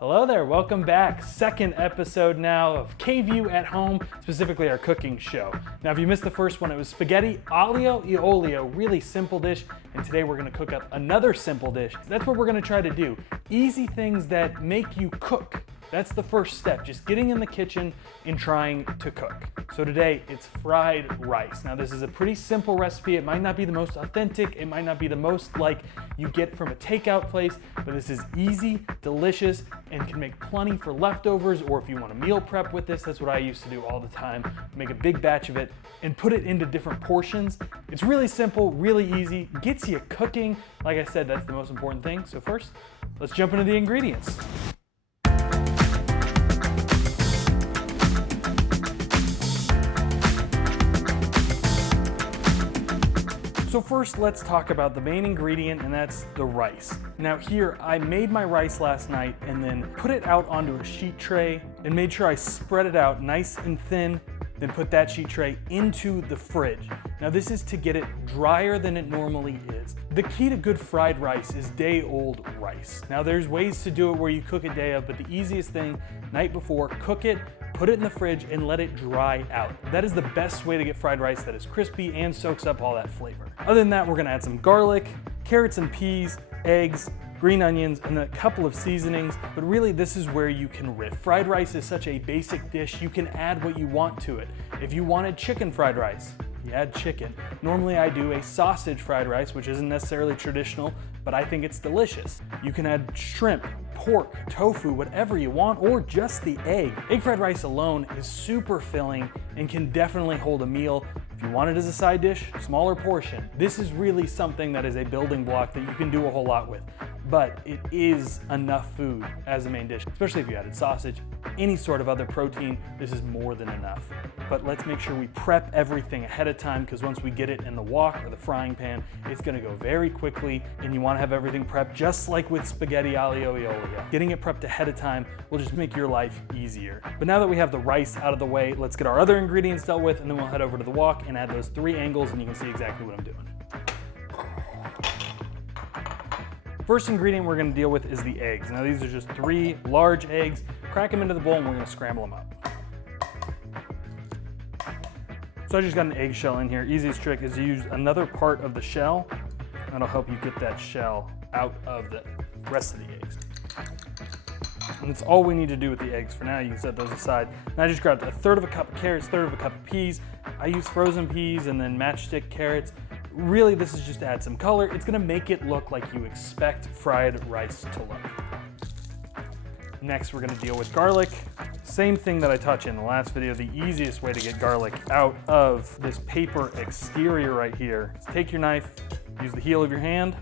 Hello there, welcome back. Second episode now of KVUE at Home, specifically our cooking show. Now if you missed the first one, it was spaghetti aglio e olio, really simple dish, and today we're gonna cook up another simple dish. That's what we're gonna try to do. Easy things that make you cook. That's the first step, just getting in the kitchen and trying to cook. So today it's fried rice. Now this is a pretty simple recipe. It might not be the most authentic, it might not be the most like you get from a takeout place, but this is easy, delicious, and can make plenty for leftovers, or if you want to meal prep with this, that's what I used to do all the time. Make a big batch of it and put it into different portions. It's really simple, really easy, gets you cooking. Like I said, that's the most important thing. So first, let's jump into the ingredients. So first, let's talk about the main ingredient, and that's the rice. Now here, I made my rice last night and then put it out onto a sheet tray and made sure I spread it out nice and thin, then put that sheet tray into the fridge. Now this is to get it drier than it normally is. The key to good fried rice is day-old rice. Now there's ways to do it where you cook it day of, but the easiest thing, night before, cook it, put it in the fridge, and let it dry out. That is the best way to get fried rice that is crispy and soaks up all that flavor. Other than that, we're gonna add some garlic, carrots and peas, eggs, green onions, and a couple of seasonings, but really this is where you can riff. Fried rice is such a basic dish, you can add what you want to it. If you wanted chicken fried rice, you add chicken. Normally I do a sausage fried rice, which isn't necessarily traditional, but I think it's delicious. You can add shrimp, pork, tofu, whatever you want, or just the egg. Egg fried rice alone is super filling and can definitely hold a meal. If you want it as a side dish, smaller portion. This is really something that is a building block that you can do a whole lot with, but it is enough food as a main dish, especially if you added sausage, any sort of other protein, this is more than enough. But let's make sure we prep everything ahead of time, because once we get it in the wok or the frying pan, it's gonna go very quickly, and you wanna have everything prepped just like with spaghetti aglio e olio. Getting it prepped ahead of time will just make your life easier. But now that we have the rice out of the way, let's get our other ingredients dealt with, and then we'll head over to the wok and add those 3 angles, and you can see exactly what I'm doing. First ingredient we're gonna deal with is the eggs. Now these are just 3 large eggs. Crack them into the bowl and we're gonna scramble them up. So I just got an eggshell in here. Easiest trick is to use another part of the shell. That'll help you get that shell out of the rest of the eggs. And that's all we need to do with the eggs for now. You can set those aside. And I just grabbed a third of a cup of carrots, third of a cup of peas. I use frozen peas and then matchstick carrots. Really, this is just to add some color. It's gonna make it look like you expect fried rice to look. Next, we're gonna deal with garlic. Same thing that I taught you in the last video. The easiest way to get garlic out of this paper exterior right here is take your knife, use the heel of your hand,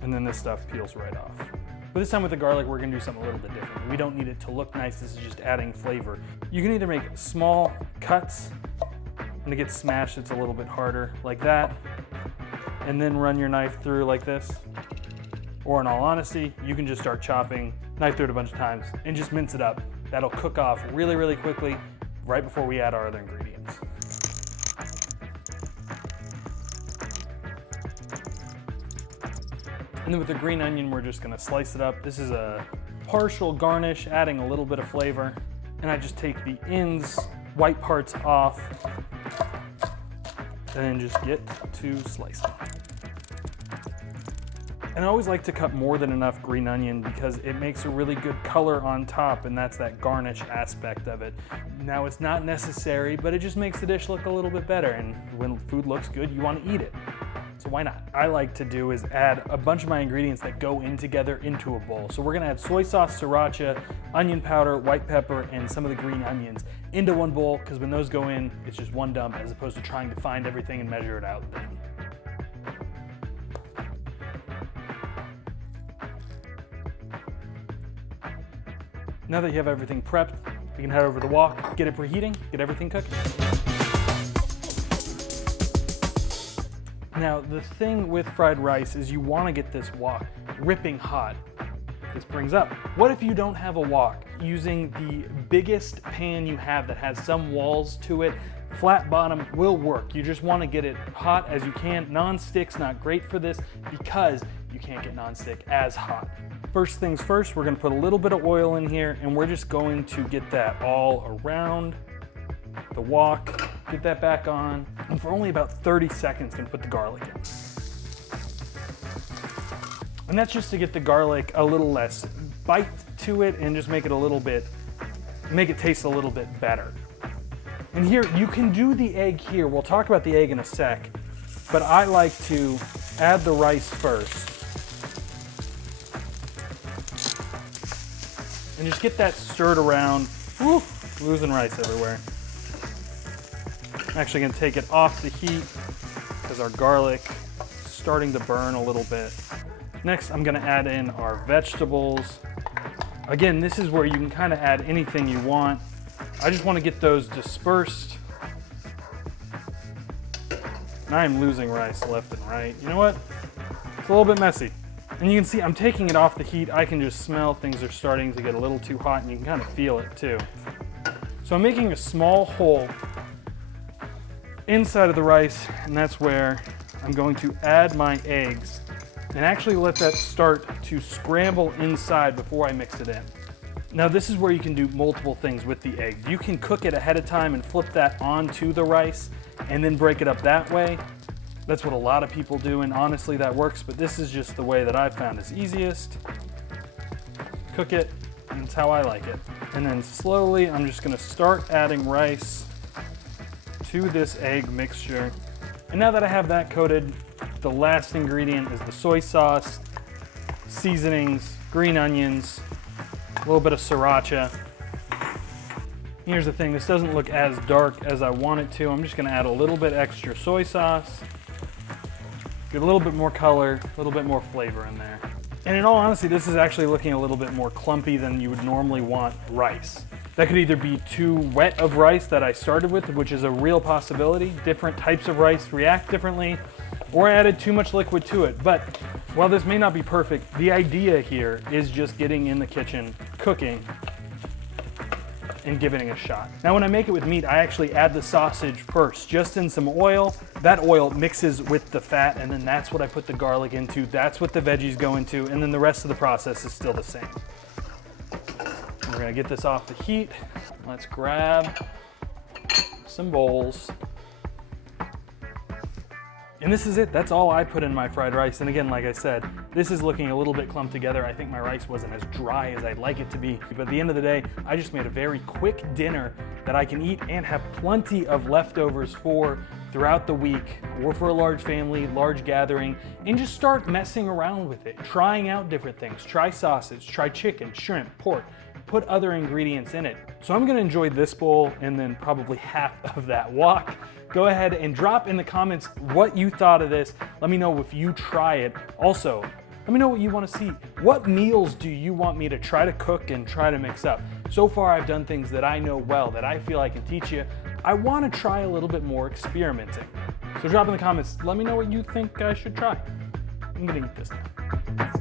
and then this stuff peels right off. But this time with the garlic, we're gonna do something a little bit different. We don't need it to look nice, this is just adding flavor. You can either make small cuts, and it gets smashed, it's a little bit harder, like that, and then run your knife through like this. Or in all honesty, you can just start chopping, knife through it a bunch of times, and just mince it up. That'll cook off really, really quickly right before we add our other ingredients. And then with the green onion, we're just gonna slice it up. This is a partial garnish, adding a little bit of flavor. And I just take the ends, white parts off, and then just get to slicing. And I always like to cut more than enough green onion because it makes a really good color on top, and that's that garnish aspect of it. Now it's not necessary, but it just makes the dish look a little bit better, and when food looks good, you want to eat it. So why not? I like to do is add a bunch of my ingredients that go in together into a bowl. So we're gonna add soy sauce, sriracha, onion powder, white pepper, and some of the green onions into one bowl, because when those go in, it's just one dump as opposed to trying to find everything and measure it out then. Now that you have everything prepped, we can head over to the wok, get it preheating, get everything cooking. Now, the thing with fried rice is you want to get this wok ripping hot. This brings up, what if you don't have a wok? Using the biggest pan you have that has some walls to it, flat bottom will work. You just want to get it hot as you can. Non-stick's not great for this because you can't get non-stick as hot. First things first, we're gonna put a little bit of oil in here and we're just going to get that all around the wok, get that back on, and for only about 30 seconds, gonna put the garlic in. And that's just to get the garlic a little less bite to it and just make it taste a little bit better. And here, you can do the egg here. We'll talk about the egg in a sec, but I like to add the rice first. And just get that stirred around. Woo, losing rice everywhere. I'm actually gonna take it off the heat because our garlic is starting to burn a little bit. Next, I'm gonna add in our vegetables. Again, this is where you can kind of add anything you want. I just want to get those dispersed. And I am losing rice left and right. You know what? It's a little bit messy. And you can see I'm taking it off the heat. I can just smell things are starting to get a little too hot, and you can kind of feel it too. So I'm making a small hole inside of the rice, and that's where I'm going to add my eggs and actually let that start to scramble inside before I mix it in. Now this is where you can do multiple things with the eggs. You can cook it ahead of time and flip that onto the rice and then break it up that way. That's what a lot of people do, and honestly that works, but this is just the way that I've found is easiest. Cook it, and it's how I like it. And then slowly I'm just gonna start adding rice to this egg mixture. And now that I have that coated, the last ingredient is the soy sauce, seasonings, green onions, a little bit of sriracha. Here's the thing, this doesn't look as dark as I want it to. I'm just gonna add a little bit extra soy sauce, get a little bit more color, a little bit more flavor in there. And in all honesty, this is actually looking a little bit more clumpy than you would normally want rice. That could either be too wet of rice that I started with, which is a real possibility. Different types of rice react differently, or I added too much liquid to it. But while this may not be perfect, the idea here is just getting in the kitchen, cooking, and giving it a shot. Now when I make it with meat, I actually add the sausage first, just in some oil. That oil mixes with the fat, and then that's what I put the garlic into, that's what the veggies go into, and then the rest of the process is still the same. We're gonna get this off the heat. Let's grab some bowls. And this is it, that's all I put in my fried rice. And again, like I said, this is looking a little bit clumped together. I think my rice wasn't as dry as I'd like it to be. But at the end of the day, I just made a very quick dinner that I can eat and have plenty of leftovers for throughout the week, or for a large family, large gathering, and just start messing around with it, trying out different things. Try sausage, try chicken, shrimp, pork, put other ingredients in it. So I'm gonna enjoy this bowl and then probably half of that wok. Go ahead and drop in the comments what you thought of this. Let me know if you try it. Also, let me know what you want to see. What meals do you want me to try to cook and try to mix up? So far, I've done things that I know well, that I feel I can teach you. I want to try a little bit more experimenting. So drop in the comments. Let me know what you think I should try. I'm gonna eat this now.